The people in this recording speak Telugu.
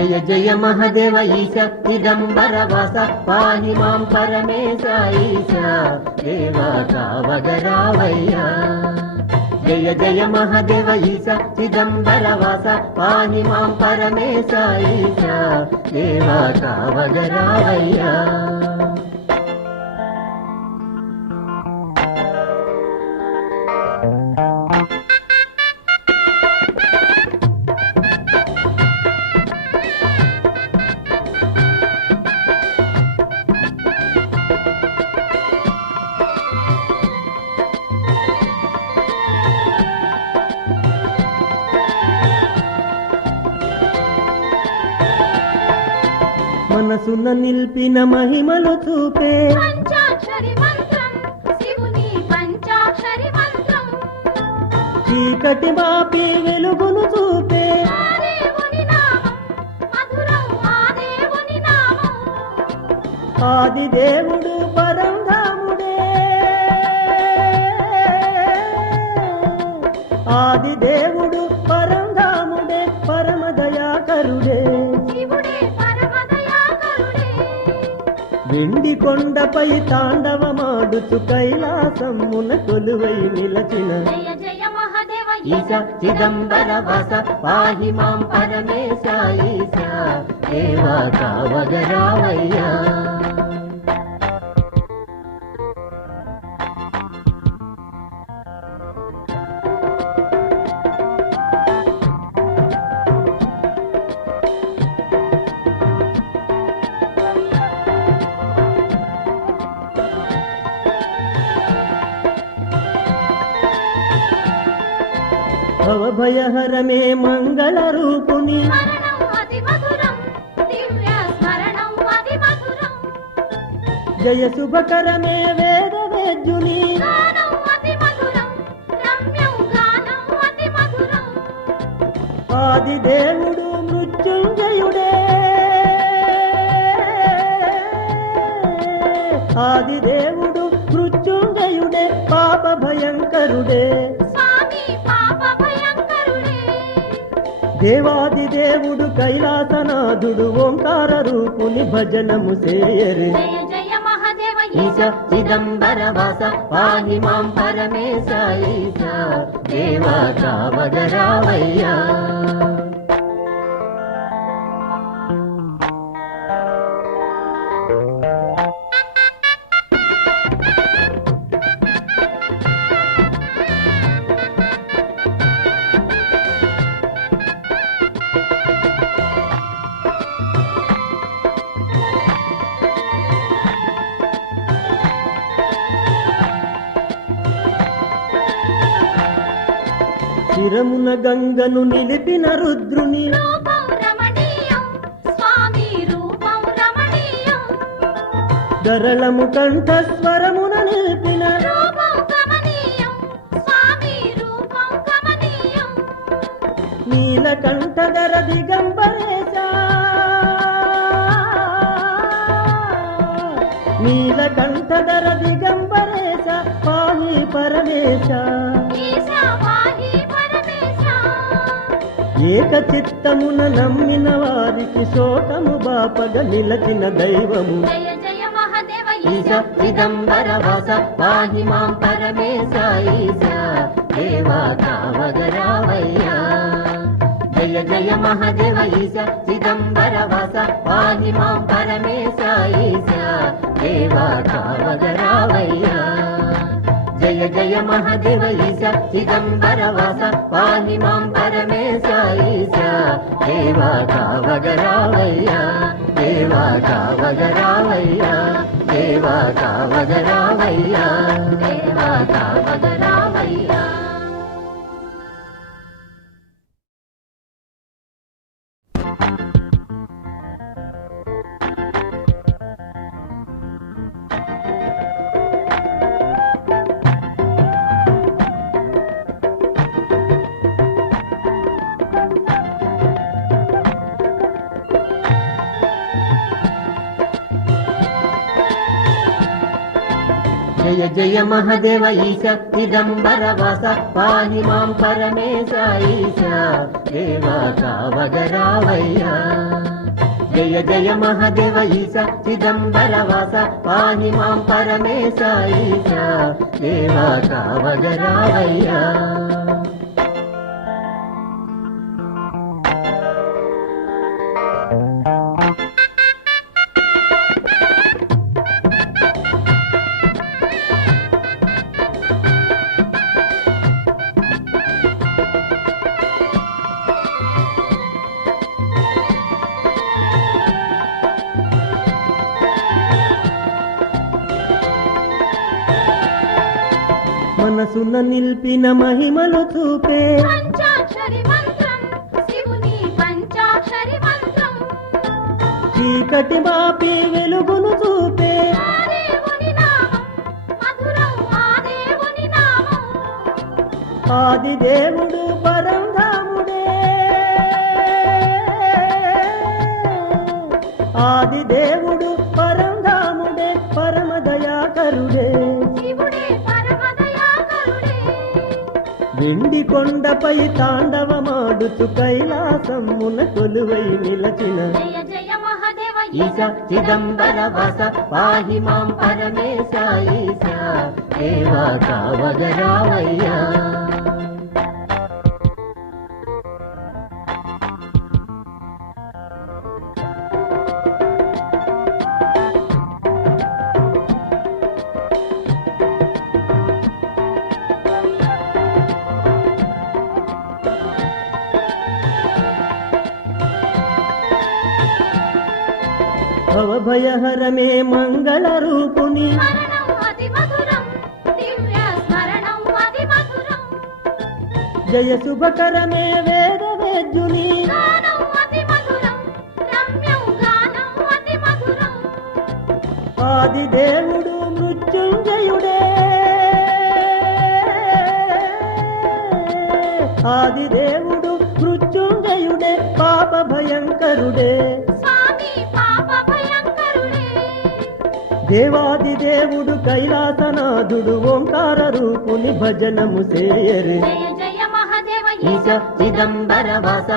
జయ జయ మహదేవ ఈశ దిగంబర వాస పాహి మాం పరమేశ ఈశ దేవా కావగరావయ్యా జయ జయ మహదేవ ఈశ చిదంబర వాస పాహి మాం పరమేశ ఈశ దేవా కావగరావయ్యా మనసున నిల్పిన మహిమలు చూపే. చీకటి మాపి వెలుగును చూపే. ఆది దేవుడు పరంధాముడే. ఆది దేవుడు వెండి కొండపై తాండవమాడుచు కైలాసమున కొలువై నిలచిన జయ జయ మహాదేవ ఈశ చిదంబర వాస పాహి మాం పరమేశ ఈశ దేవా కావగరావయ్యా భవభయహరమే మంగళ రూపుని జయ శుభకరమే వేద వేద్యుని ఆది దేవుడు మృత్యుంజయుడే ఆది దేవుడు మృత్యుంజయుడే. పాప భయంకరుడే దేవాది దేవుడు కైలాసనాథుడు ఓంకార రూపుని భజనము చేయరు. ఈశ చిదంబర వాస పాహి మాం పరమేశ ఈశ దేవా శిరమున గంగను నిలిపిన రుద్రుని. గరళము కంఠస్వరమున నిలిపిన. నీలకంఠధర దిగంబరేశ. నీలకంఠధర దిగంబరేశ పాహి పరమేశ. ఏక చిత్తమున నమ్మిన వారికి శోకము బాపగ నిలచిన దైవము. జయ జయ మహాదేవ ఈశ చిదంబర వాస పాహి మాం పరమేశ ఈశ దేవా కావగరావయ్యా జయ జయ మహాదేవ ఈశ చిదంబర వాస పాహి మాం పరమేశ ఈశ దేవా జయ జయ మహదేవ ఈశ చిదంబరవాస పాహి మాం పరమేశ ఈశ దేవా కావగరావయ్యా దేవా కావగరావయ్యా దేవా కావగరావయ్యా దేవా కావగరావయ్యా జయ జయ మహదేవ ఈశ చిదంబర వాస పాహి మాం పరమేశ ఈశ దేవా కావగరావయ్యా జయ జయ మహదేవ ఈశ చిదంబర వాస పాహి మాం పరమేశ ఈశ దేవా కావగరావయ్యా మనసున నిల్పిన మహిమలు చూపే. పంచాక్షరి మంత్రం శివుని పంచాక్షరి మంత్రం. చీకటి మాపి వెలుగును చూపే. ఆది దేవుడు కొండపై తాండవమాడుచు కైలాసమున కొలువై నిలచిన ఈశ చిదంబర వాస. పాహి మాం పరమేశ ఈశ. దేవా కావగరావయ్యా. భవభయహరమే మంగళ రూపుని జయ శుభకరమే వేద వేద్యుని గానం అతి మధురం రమ్యం గానం అతి మధురం. ఆది దేవుడు మృత్యుంజయుడే. ఆది దేవుడు మృత్యుంజయుడే పాప భయంకరుడే. దేవాది దేవుడు కైలాసనాథుడు ఓంకార రూపుని భజనము చేయరే. జయ జయ మహాదేవ ఈశ చిదంబర వాస